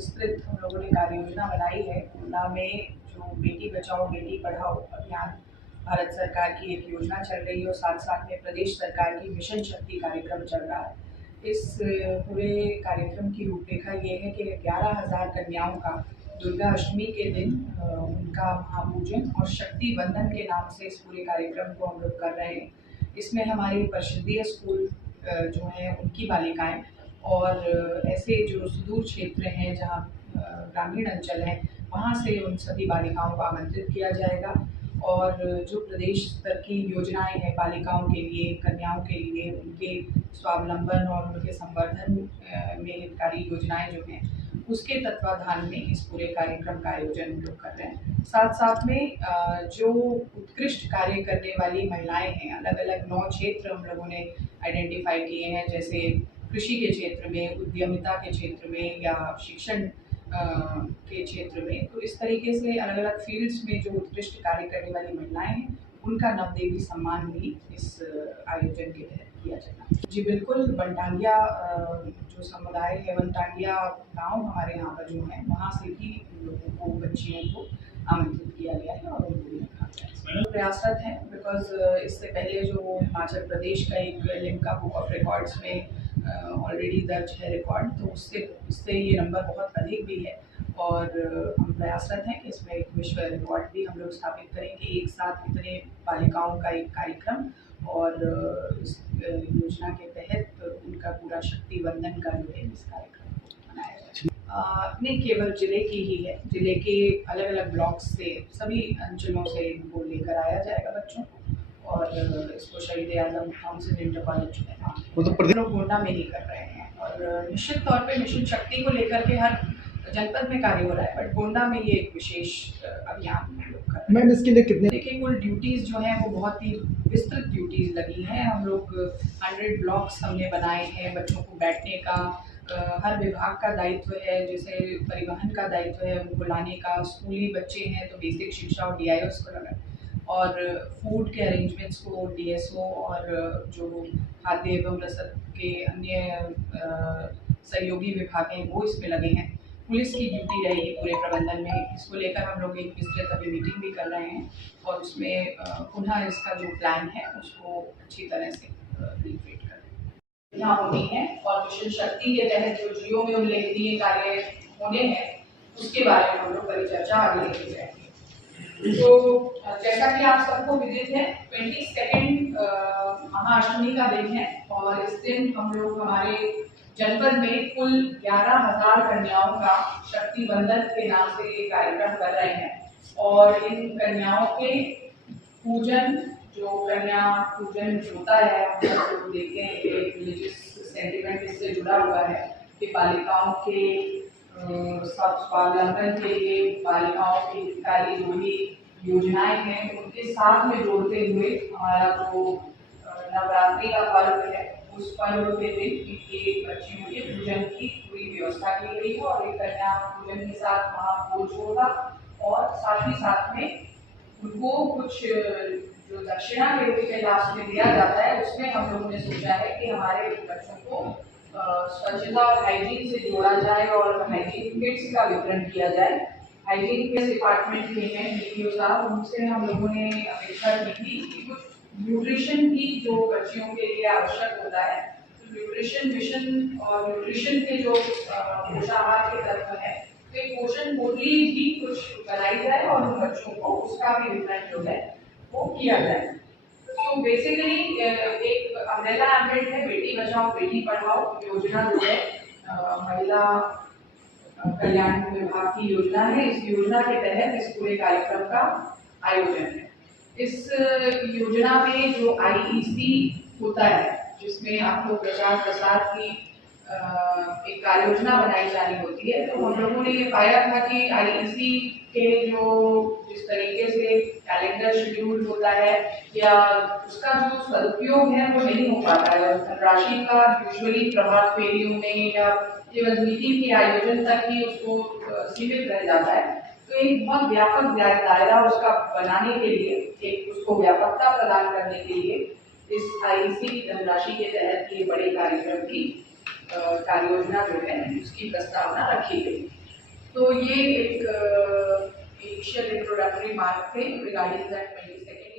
विस्तृत हम लोगों ने कार्य योजना बनाई है। ऊना में जो बेटी बचाओ बेटी पढ़ाओ अभियान भारत सरकार की एक योजना चल रही है और साथ साथ में प्रदेश सरकार की मिशन शक्ति कार्यक्रम चल रहा है। इस पूरे कार्यक्रम की रूपरेखा ये है कि 11,000 कन्याओं का दुर्गा अष्टमी के दिन उनका महापूजन और शक्ति बंधन के नाम से इस पूरे कार्यक्रम को हम लोग कर रहे हैं। इसमें हमारी परिषदीय स्कूल जो हैं उनकी बालिकाएं और ऐसे जो सुदूर क्षेत्र हैं जहाँ ग्रामीण अंचल हैं वहाँ से उन सभी बालिकाओं को आमंत्रित किया जाएगा और जो प्रदेश स्तर की योजनाएं हैं बालिकाओं के लिए, कन्याओं के लिए, उनके स्वावलंबन और उनके संवर्धन में हितकारी योजनाएं जो हैं उसके तत्वाधान में इस पूरे कार्यक्रम का आयोजन हम लोग कर रहे हैं। साथ साथ में जो उत्कृष्ट कार्य करने वाली महिलाएं हैं, अलग अलग 9 क्षेत्र हम लोगों ने आइडेंटिफाई किए हैं, जैसे कृषि के क्षेत्र में, उद्यमिता के क्षेत्र में या शिक्षण के क्षेत्र में। तो इस तरीके से अलग अलग फील्ड्स में जो उत्कृष्ट कार्य करने वाली महिलाएं हैं उनका नवदेवी सम्मान भी इस आयोजन के तहत किया जाएगा। जी बिल्कुल, वनटांगिया जो समुदाय है, वनटांगिया गांव हमारे यहाँ पर जो है वहाँ से भी लोगों को, बच्चियों को आमंत्रित किया गया है और उनको भी रखा गया है। प्रयासरत हैं बिकॉज इससे पहले जो हिमाचल प्रदेश का एक लिम्का बुक ऑफ रिकॉर्ड्स में ऑलरेडी दर्ज है रिकॉर्ड, तो उससे ये नंबर बहुत अधिक भी है और हम प्रयासरत हैं कि इसमें एक विश्व रिकॉर्ड भी हम लोग स्थापित करें कि एक साथ इतने बालिकाओं का एक कार्यक्रम और इस योजना के तहत उनका पूरा शक्ति वंदन का जो है इस कार्यक्रम को मनाया जाए। नहीं केवल जिले की ही है, जिले के अलग अलग ब्लॉक्स से, सभी अंचलों से इनको लेकर आया जाएगा बच्चों को और इसको शहीद आजम थामसन इंटर कॉलेज जो है लोग गोंडा में ही कर रहे हैं और निश्चित तौर पे मिशन शक्ति को लेकर के हर जनपद में कार्य हो रहा है, बट गोंडा में ये एक विशेष अभियान हम लोग कर रहे हैं। मैम इसके लिए कितने देखिए कुल ड्यूटीज़ जो हैं वो बहुत ही विस्तृत ड्यूटीज़ लगी हैं। हम लोग 100 ब्लॉक्स हमने बनाए हैं, बच्चों को बैठने का हर विभाग का दायित्व है, जैसे परिवहन का दायित्व है, उनको लाने का, स्कूली बच्चे हैं तो बेसिक शिक्षा और DIOs को लगा और फूड के अरेंजमेंट्स को DSO और जो खाद्य एवं रसद के अन्य सहयोगी विभाग हैं वो इसमें लगे हैं। पुलिस की ड्यूटी रहेगी पूरे प्रबंधन में। इसको लेकर हम लोग एक विस्तृत अभी मीटिंग भी कर रहे हैं और उसमें पुनः इसका जो प्लान है उसको अच्छी तरह से रिक्रिएट करें। यहाँ होनी है और मिशन शक्ति के तहत जो जियो में उल्लेखनीय कार्य होने हैं उसके बारे में हम लोग परिचर्चा आगे लेके जाएंगे। तो जैसा कि आप सबको विदित है 22 महाअष्टमी का दिन है और इस दिन हम लोग हमारे जनपद में कुल 11,000 कन्याओं का शक्ति बंधन के नाम से ये कार्यक्रम कर रहे हैं और इन कन्याओं के पूजन, जो कन्या पूजन होता है हम लोग देखते हैं एक रिलीजियस सेंटिमेंट इससे जुड़ा हुआ है कि बालिकाओं के स्वावलंबन के लिए, बालिकाओं की हितकारी जो भी योजनाएं हैं उनके साथ में जोड़ते हुए हमारा जो नवरात्रि का पर्व है उस पर्व के दिन इनके बच्चियों के पूजन की पूरी व्यवस्था की गई है और एक कन्या पूजन के साथ महाभोज होगा और साथ ही साथ में उनको कुछ जो दक्षिणा के रूप में लास्ट में दिया जाता है उसमें हम लोगों ने सोचा है कि हमारे बच्चों को स्वच्छता और हाइजीन से जोड़ा जाए और हाइजीन किट्स का वितरण किया जाए। हाइजीन के डिपार्टमेंट के हैं DPO साहब, उनसे हम लोगों ने अपेक्षा की थी कि कुछ न्यूट्रिशन की जो बच्चियों के लिए आवश्यक होता है, तो न्यूट्रिशन मिशन और न्यूट्रिशन के जो पोषाहार के तत्व है तो एक पोषण पोटली भी कुछ बनाई जाए और उन बच्चों को उसका भी वितरण जो है वो किया जाए। तो बेसिकली एक अम्ब्रेला एम्बेड है बेटी बचाओ बेटी पढ़ाओ योजना जो है महिला कल्याण विभाग की योजना है। इस योजना के तहत इस पूरे कार्यक्रम का आयोजन है। इस योजना में जो IEC होता है जिसमें आपको प्रचार प्रसार की एक कार्य योजना बनाई जानी होती है, तो हम लोगों ने ये पाया था कि IEC के जो जिस तरीके से कैलेंडर शेड्यूल होता है या उसका जो सदुपयोग है वो नहीं हो पाता है। धनराशि का यूजुअली प्रभात फेरियों में या केवल मीटिंग के आयोजन तक ही उसको सीमित रह जाता है। तो एक बहुत व्यापक दायरा उसका बनाने के लिए, एक उसको व्यापकता प्रदान करने के लिए इस IEC की धनराशि के तहत ये बड़े कार्यक्रम की कार्य योजना जो है उसकी प्रस्तावना रखी गई। तो ये एक इनिशियल इंट्रोडक्टरी मार्क थे रिगार्डिंग दैट 22nd